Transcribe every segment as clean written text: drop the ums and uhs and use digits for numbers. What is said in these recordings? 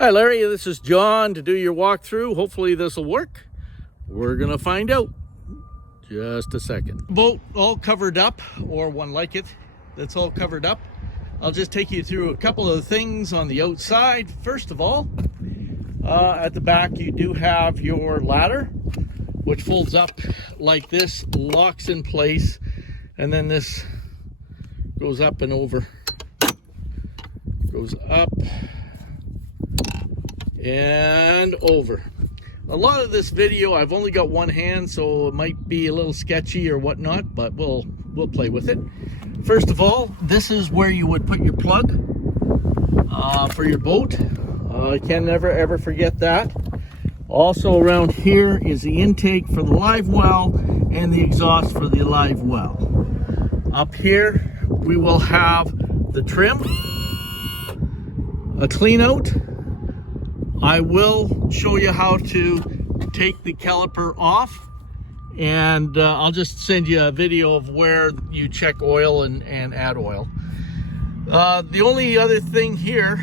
Hi Larry, this is John to do your walkthrough. Hopefully this will work. We're gonna find out. Just a second. Boat all covered up, or one like it that's all covered up. I'll just take you through a couple of things on the outside. First of all, at the back you do have your ladder, which folds up like this, locks in place, and then this goes up and over. Goes up and over. A lot of this video I've only got one hand, so it might be a little sketchy or whatnot, but we'll play with it. First of all, this is where you would put your plug for your boat. You can never ever forget that. Also around here is the intake for the live well and the exhaust for the live well. Up here we will have the trim, a clean out. I will show you how to take the caliper off, and I'll just send you a video of where you check oil and add oil. The only other thing here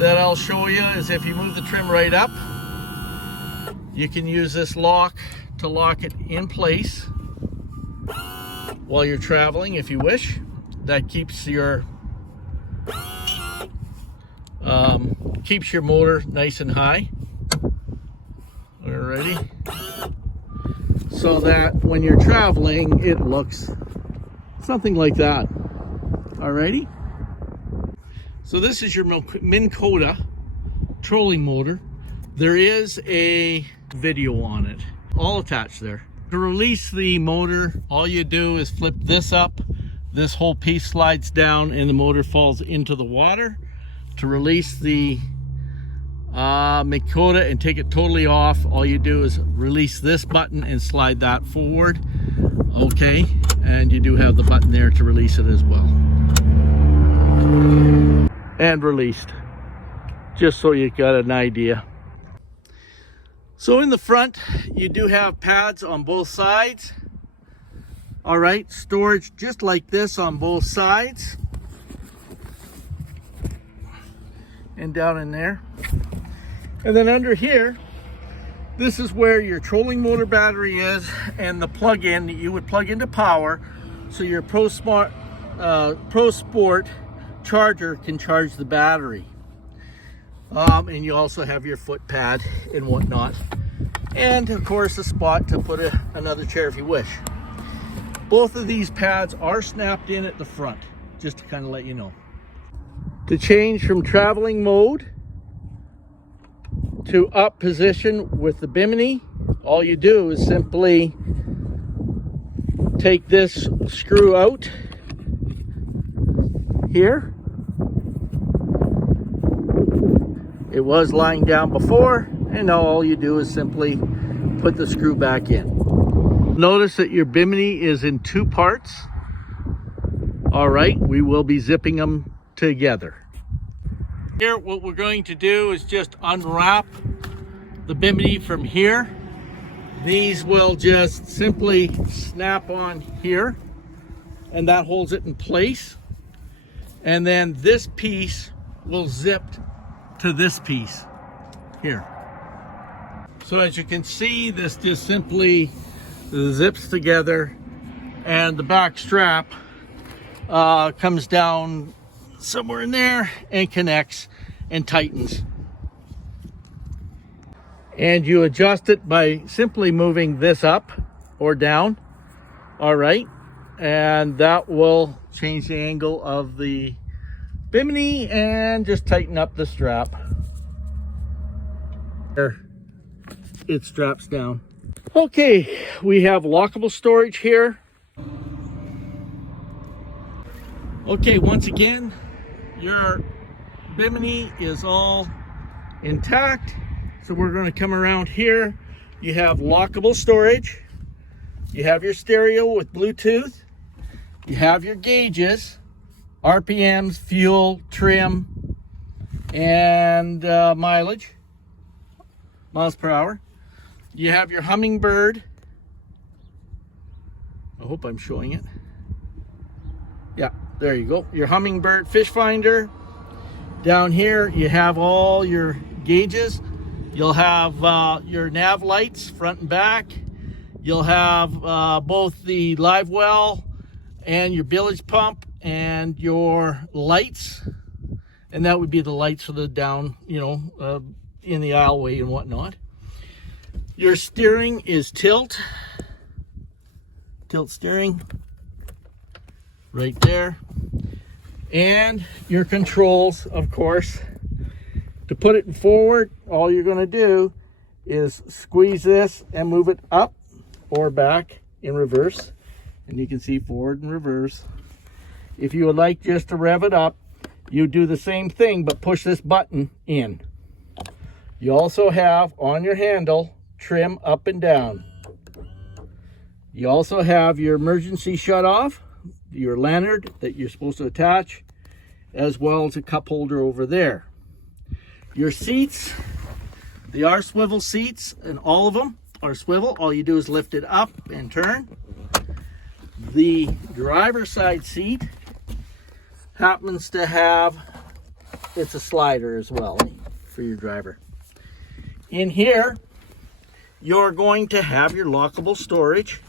that I'll show you is if you move the trim right up, you can use this lock to lock it in place while you're traveling if you wish. That keeps your motor nice and high. Alrighty. So that when you're traveling, it looks something like that. Alrighty. So this is your Minn Kota trolling motor. There is a video on it, all attached there. To release the motor, all you do is flip this up. This whole piece slides down and the motor falls into the water. To release the Minn Kota and take it totally off, all you do is release this button and slide that forward. Okay, and you do have the button there to release it as well. And released, just so you got an idea. So in the front, you do have pads on both sides. All right, storage just like this on both sides. And down in there. And then under here, this is where your trolling motor battery is and the plug-in that you would plug into power, so your Pro Sport charger can charge the battery. And you also have your foot pad and whatnot. And of course a spot to put another chair if you wish. Both of these pads are snapped in at the front, just to kind of let you know. To change from traveling mode to up position with the bimini, all you do is simply take this screw out here. It was lying down before, and now all you do is simply put the screw back in. Notice that your bimini is in two parts. All right, we will be zipping them together. Here, what we're going to do is just unwrap the bimini from here. These will just simply snap on here, and that holds it in place. And then this piece will zip to this piece here. So as you can see, this just simply zips together, and the back strap comes down somewhere in there and connects and tightens. And you adjust it by simply moving this up or down. All right, and that will change the angle of the bimini and just tighten up the strap. There, it straps down. Okay, we have lockable storage here. Okay, once again, your bimini is all intact. So we're going to come around here. You have lockable storage. You have your stereo with Bluetooth. You have your gauges, RPMs, fuel, trim, and miles per hour. You have your Hummingbird. I hope I'm showing it. Yeah, there you go. Your Hummingbird fish finder. Down here you have all your gauges. You'll have your nav lights front and back. You'll have both the live well and your bilge pump and your lights, and that would be the lights for the down, in the aisleway and whatnot. Your steering is tilt steering right there, and your controls, of course. To put it forward, all you're going to do is squeeze this and move it up or back in reverse, and you can see forward and reverse. If you would like just to rev it up, you do the same thing, but push this button in. You also have on your handle trim up and down. You also have your emergency shut off, your lanyard that you're supposed to attach, as well as a cup holder over there. Your seats, they are swivel seats, and all of them are swivel. All you do is lift it up and turn. The driver's side seat happens to have, it's a slider as well for your driver. In here, you're going to have your lockable storage.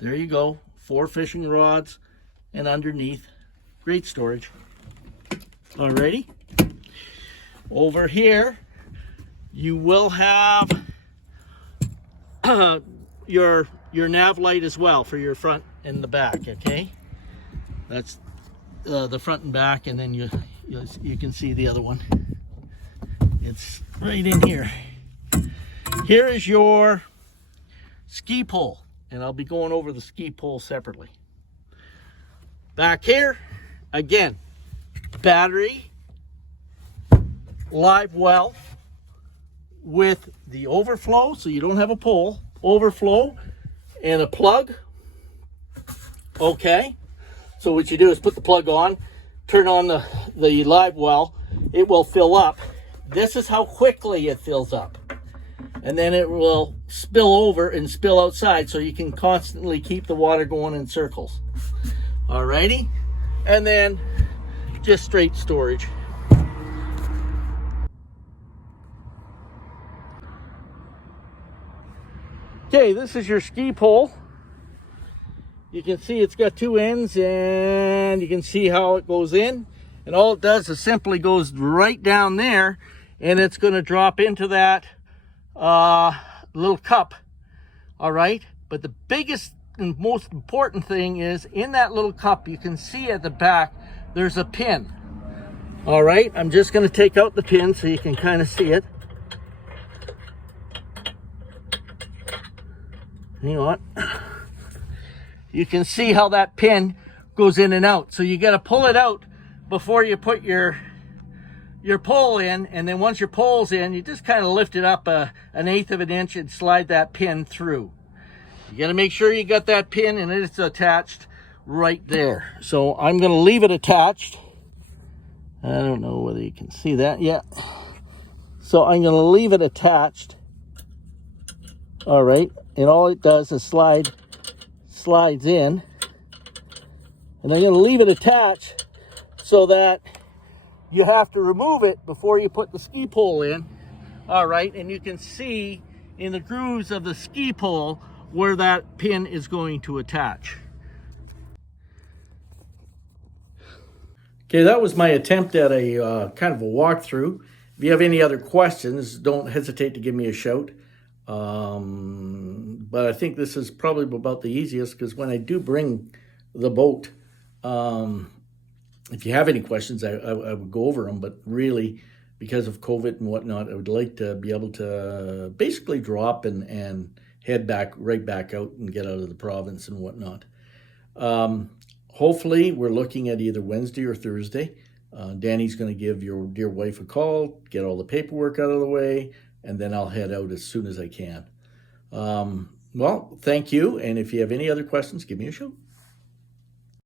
There you go, 4 fishing rods, and underneath, great storage. Alrighty. Over here, you will have your nav light as well for your front and the back. Okay, that's the front and back, and then you can see the other one. It's right in here. Here is your ski pole, and I'll be going over the ski pole separately. Back here, again, battery, live well with the overflow, so you don't have a pole, overflow, and a plug. Okay, so what you do is put the plug on, turn on the live well, it will fill up. This is how quickly it fills up, and then it will spill over and spill outside, so you can constantly keep the water going in circles. Alrighty, and then just straight storage. Okay, this is your ski pole. You can see it's got 2 ends, and you can see how it goes in. And all it does is simply goes right down there, and it's going to drop into that little cup. All right, but the biggest and most important thing is in that little cup, you can see at the back, there's a pin. All right, I'm just going to take out the pin so you can kind of see it. You know what? You can see how that pin goes in and out. So you got to pull it out before you put your pole in, and then once your pole's in, you just kind of lift it up 1/8 of an inch and slide that pin through. You got to make sure you got that pin and it's attached right there. So I'm going to leave it attached. I don't know whether you can see that yet. So I'm going to leave it attached. All right, and all it does is slides in, and I'm going to leave it attached so that you have to remove it before you put the ski pole in. All right, and you can see in the grooves of the ski pole where that pin is going to attach. Okay, that was my attempt at a kind of a walkthrough. If you have any other questions, don't hesitate to give me a shout. But I think this is probably about the easiest, because when I do bring the boat, if you have any questions, I would go over them. But really, because of COVID and whatnot, I would like to be able to basically drop and head right back out and get out of the province and whatnot. Hopefully, we're looking at either Wednesday or Thursday. Danny's going to give your dear wife a call, get all the paperwork out of the way, and then I'll head out as soon as I can. Well, thank you. And if you have any other questions, give me a shout.